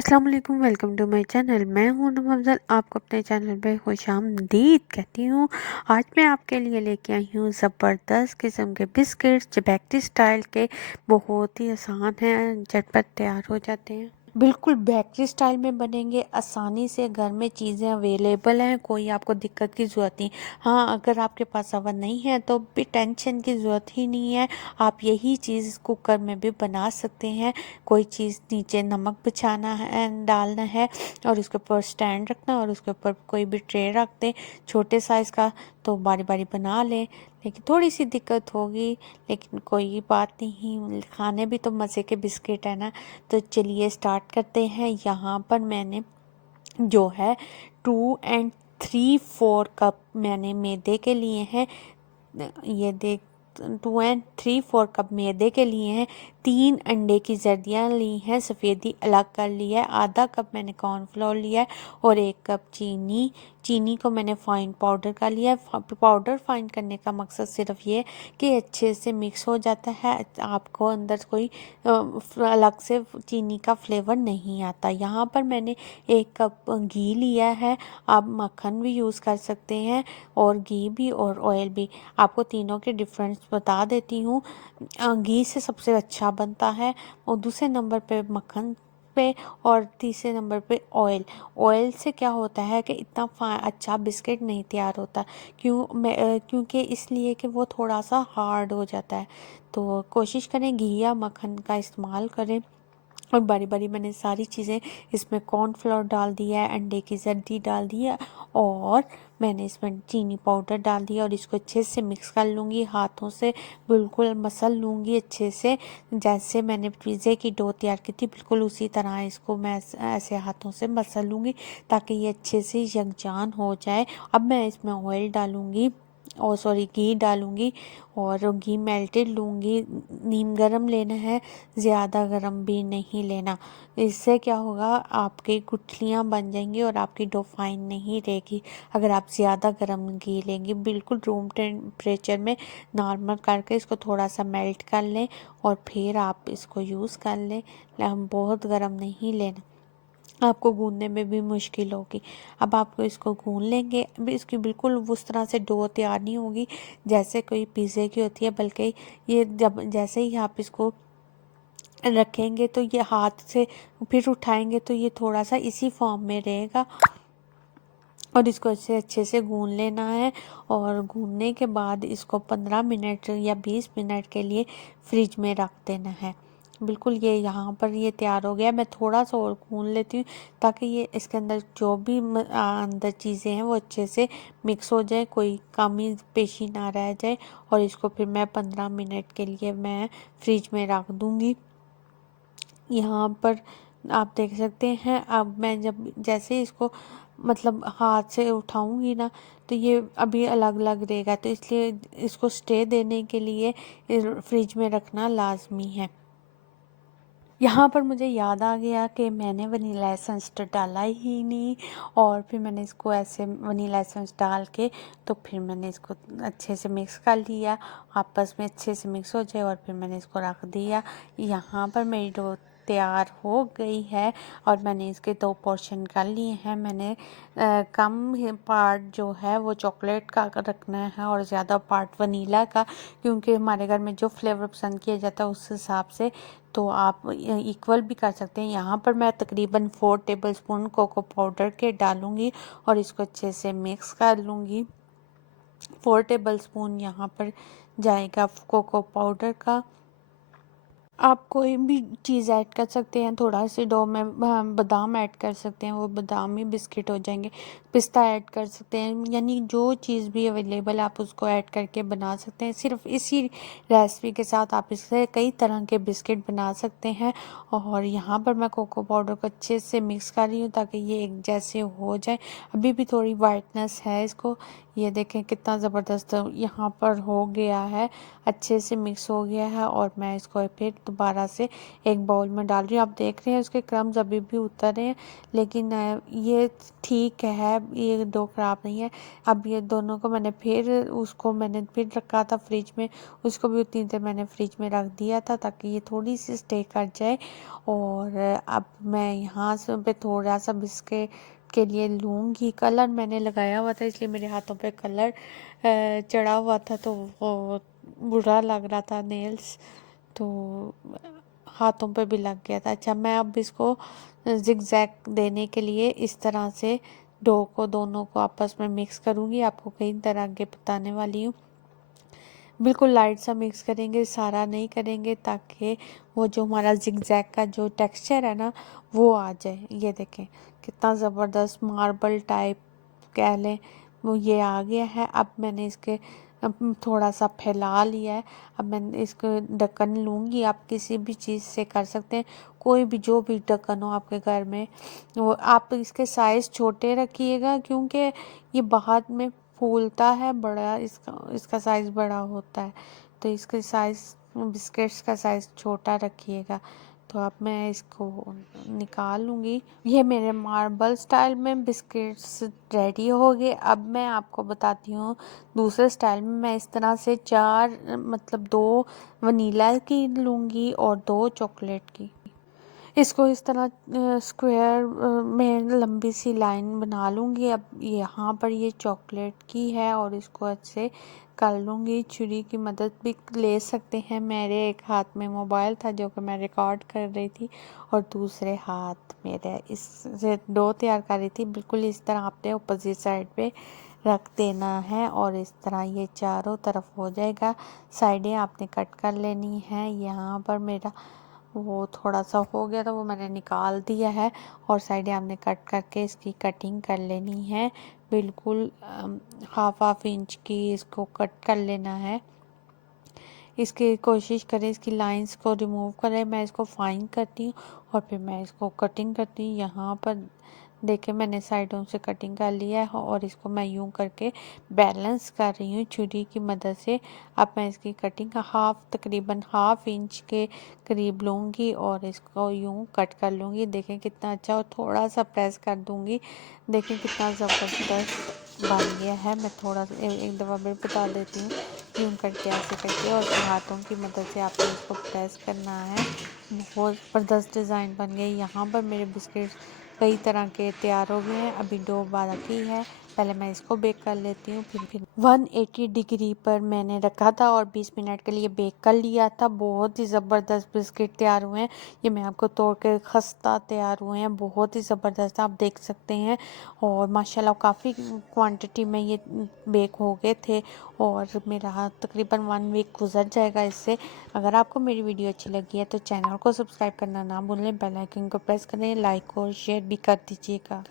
अस्सलाम वालेकुम, welcome to my channel. मैं हूं नम अफजल, आपको अपने चैनल पे खुशामदीद कहती हूँ। आज मैं आपके लिए लेके आई हूँ ज़बरदस्त किस्म के बिस्किट्स जो बेकरी स्टाइल के बहुत ही आसान हैं, झटपट तैयार हो जाते हैं। बिल्कुल बेकरी स्टाइल में बनेंगे, आसानी से घर में चीज़ें अवेलेबल हैं, कोई आपको दिक्कत की ज़रूरत नहीं। हाँ, अगर आपके पास ओवन नहीं है तो भी टेंशन की ज़रूरत ही नहीं है। आप यही चीज़ कुकर में भी बना सकते हैं। कोई चीज़ नीचे नमक बिछाना है, डालना है और उसके ऊपर स्टैंड रखना और उसके ऊपर कोई भी ट्रे रख दें छोटे साइज़ का, तो बारी बारी बना लें। लेकिन थोड़ी सी दिक्कत होगी, लेकिन कोई बात नहीं, खाने भी तो मज़े के बिस्किट है ना। तो चलिए स्टार्ट करते हैं। यहाँ पर मैंने जो है 2 और 3/4 कप मैंने मैदे के लिए हैं। ये देख 2 और 3/4 कप मैदे के लिए हैं। 3 अंडे की जर्दियाँ ली हैं, सफ़ेदी अलग कर लिया है। आधा कप मैंने कॉर्नफ्लोर लिया है और 1 कप चीनी। चीनी को मैंने फ़ाइन पाउडर कर लिया है। पाउडर फ़ाइन करने का मकसद सिर्फ ये कि अच्छे से मिक्स हो जाता है, आपको अंदर कोई अलग से चीनी का फ्लेवर नहीं आता। यहाँ पर मैंने 1 कप घी लिया है। आप मक्खन भी यूज़ कर सकते हैं और घी भी और ऑयल भी। आपको तीनों के डिफरेंस बता देती हूँ। घी से सबसे अच्छा बनता है और दूसरे नंबर पे मक्खन पे और तीसरे नंबर पे ऑयल। ऑयल से क्या होता है कि इतना अच्छा बिस्किट नहीं तैयार होता। क्योंकि इसलिए कि वो थोड़ा सा हार्ड हो जाता है। तो कोशिश करें घी या मक्खन का इस्तेमाल करें। और बारी बारी मैंने सारी चीज़ें इसमें कॉर्नफ्लोर डाल दिया है, अंडे की जर्दी डाल दी है और मैंने इसमें चीनी पाउडर डाल दिया और इसको अच्छे से मिक्स कर लूँगी। हाथों से बिल्कुल मसल लूँगी अच्छे से, जैसे मैंने पिज़्ज़े की डो तैयार की थी बिल्कुल उसी तरह इसको मैं ऐसे हाथों से मसल लूँगी ताकि ये अच्छे से यकजान हो जाए। अब मैं इसमें ऑयल डालूँगी और सॉरी घी डालूँगी और घी मेल्टेड लूँगी। नीम गरम लेना है, ज़्यादा गरम भी नहीं लेना। इससे क्या होगा, आपकी गुठलियाँ बन जाएंगी और आपकी डो फाइन नहीं रहेगी। अगर आप ज़्यादा गरम घी लेंगे, बिल्कुल रूम टेम्परेचर में नॉर्मल करके इसको थोड़ा सा मेल्ट कर लें और फिर आप इसको यूज़ कर लें। हम बहुत गरम नहीं लेना, आपको गूंदने में भी मुश्किल होगी। अब आपको इसको गूंद लेंगे। अब इसकी बिल्कुल उस तरह से डो तैयार नहीं होगी जैसे कोई पिज़्ज़े की होती है, बल्कि ये जब जैसे ही आप इसको रखेंगे तो ये हाथ से फिर उठाएंगे तो ये थोड़ा सा इसी फॉर्म में रहेगा और इसको अच्छे से गूंद लेना है। और गूंदने के बाद इसको 15 मिनट या 20 मिनट के लिए फ्रिज में रख देना है। बिल्कुल ये यहाँ पर ये तैयार हो गया। मैं थोड़ा सा और गूंद लेती हूँ ताकि ये इसके अंदर जो भी अंदर चीज़ें हैं वो अच्छे से मिक्स हो जाए, कोई कमी पेशी ना रह जाए। और इसको फिर मैं 15 मिनट के लिए मैं फ्रिज में रख दूँगी। यहाँ पर आप देख सकते हैं। अब मैं जब जैसे इसको मतलब हाथ से उठाऊंगी ना, तो ये अभी अलग अलग रहेगा, तो इसलिए इसको स्टे देने के लिए फ्रिज में रखना लाजमी है। यहाँ पर मुझे याद आ गया कि मैंने वनीला एसेंस तो डाला ही नहीं और फिर मैंने इसको ऐसे वनीला एसेंस डाल के तो फिर मैंने इसको अच्छे से मिक्स कर लिया, आपस में अच्छे से मिक्स हो जाए और फिर मैंने इसको रख दिया। यहाँ पर मेरी डो तैयार हो गई है और मैंने इसके 2 पोर्शन कर लिए हैं। मैंने कम पार्ट जो है वो चॉकलेट का रखना है और ज़्यादा पार्ट वनीला का, क्योंकि हमारे घर में जो फ्लेवर पसंद किया जाता है उस हिसाब से तो आप इक्वल भी कर सकते हैं। यहाँ पर मैं तकरीबन 4 टेबलस्पून कोको पाउडर के डालूँगी और इसको अच्छे से मिक्स कर लूँगी। 4 टेबलस्पून यहाँ पर जाएगा कोको पाउडर का। आप कोई भी चीज़ ऐड कर सकते हैं, थोड़ा सी डो में बादाम ऐड कर सकते हैं, वो बादामी बिस्किट हो जाएंगे। पिस्ता ऐड कर सकते हैं, यानी जो चीज़ भी अवेलेबल आप उसको ऐड करके बना सकते हैं। सिर्फ इसी रेसिपी के साथ आप इससे कई तरह के बिस्किट बना सकते हैं। और यहाँ पर मैं कोको पाउडर को अच्छे से मिक्स कर रही हूँ ताकि ये एक जैसे हो जाए। अभी भी थोड़ी वाइटनेस है इसको, ये देखें कितना ज़बरदस्त यहाँ पर हो गया है, अच्छे से मिक्स हो गया है। और मैं इसको फिर दोबारा से एक बाउल में डाल रही हूँ। आप देख रहे हैं उसके क्रम्स अभी भी उतर रहे हैं, लेकिन ये ठीक है, ये डो ख़राब नहीं है। अब ये दोनों को मैंने फिर रखा था फ्रिज में, उसको भी उतनी देर मैंने फ्रिज में रख दिया था ताकि ये थोड़ी सी स्टे कर जाए। और अब मैं यहाँ से पे थोड़ा सा बिस्किट के लिए लूँगी। कलर मैंने लगाया हुआ था इसलिए मेरे हाथों पे कलर चढ़ा हुआ था, तो वो बुरा लग रहा था, नेल्स तो हाथों पे भी लग गया था। अच्छा, मैं अब इसको जिगजैग देने के लिए इस तरह से डो को दोनों को आपस में मिक्स करूँगी। आपको कई तरह के बताने वाली हूँ। बिल्कुल लाइट सा मिक्स करेंगे, सारा नहीं करेंगे, ताकि वो जो हमारा जिगजैग का जो टेक्सचर है ना वो आ जाए। ये देखें कितना ज़बरदस्त मार्बल टाइप कह लें वो ये आ गया है। अब मैंने इसके थोड़ा सा फैला लिया है। अब मैं इसको ढक्कन लूँगी, आप किसी भी चीज़ से कर सकते हैं, कोई भी जो भी ढक्कन हो आपके घर में। वो आप इसके साइज़ छोटे रखिएगा क्योंकि ये बाहर में फूलता है, बड़ा इसका साइज़ बड़ा होता है, तो इसके साइज़ बिस्किट्स का साइज़ छोटा रखिएगा। तो अब मैं इसको निकाल लूँगी। ये मेरे मार्बल स्टाइल में बिस्किट्स रेडी हो गए। अब मैं आपको बताती हूँ दूसरे स्टाइल में। मैं इस तरह से 2 वनीला की लूँगी और 2 चॉकलेट की। इसको इस तरह स्क्वायर में लंबी सी लाइन बना लूँगी। अब यहाँ पर ये चॉकलेट की है और इसको अच्छे कर लूँगी। छुरी की मदद भी ले सकते हैं। मेरे एक हाथ में मोबाइल था जो कि मैं रिकॉर्ड कर रही थी और दूसरे हाथ मेरे इससे डो तैयार कर रही थी। बिल्कुल इस तरह आपने अपोजिट साइड पे रख देना है और इस तरह ये चारों तरफ हो जाएगा। साइडें आपने कट कर लेनी है। यहाँ पर मेरा वो थोड़ा सा हो गया था, वो मैंने निकाल दिया है और साइडें आपने कट करके इसकी कटिंग कर लेनी है। बिल्कुल हाफ इंच की इसको कट कर लेना है। इसकी कोशिश करें इसकी लाइंस को रिमूव करें। मैं इसको फाइन करती हूँ और फिर मैं इसको कटिंग करती हूँ। यहाँ पर देखें मैंने साइडों से कटिंग कर लिया है और इसको मैं यूं करके बैलेंस कर रही हूँ छुरी की मदद से। अब मैं इसकी कटिंग तकरीबन हाफ इंच के करीब लूँगी और इसको यूं कट कर लूँगी। देखें कितना अच्छा, और थोड़ा सा प्रेस कर दूँगी। देखें कितना ज़बरदस्त बन गया है। मैं थोड़ा सा एक दफ़ा फिर बता देती हूँ। यूं करके ऐसे करके और हाथों की मदद से आपको इसको प्रेस करना है। बहुत ज़बरदस्त डिज़ाइन बन गई। यहाँ पर मेरे बिस्किट कई तरह के तैयार हो गए हैं। अभी डो बाकी है, पहले मैं इसको बेक कर लेती हूँ। फिर 180 डिग्री पर मैंने रखा था और 20 मिनट के लिए बेक कर लिया था। बहुत ही ज़बरदस्त बिस्किट तैयार हुए हैं। ये मैं आपको तोड़ के खस्ता तैयार हुए हैं, बहुत ही ज़बरदस्त आप देख सकते हैं। और माशाल्लाह काफ़ी क्वांटिटी में ये बेक हो गए थे और मेरा तकरीबन 1 वीक गुजर जाएगा इससे। अगर आपको मेरी वीडियो अच्छी लगी है तो चैनल को सब्सक्राइब करना ना भूलें, बेल आइकन को प्रेस करें, लाइक और शेयर भी कर दीजिएगा।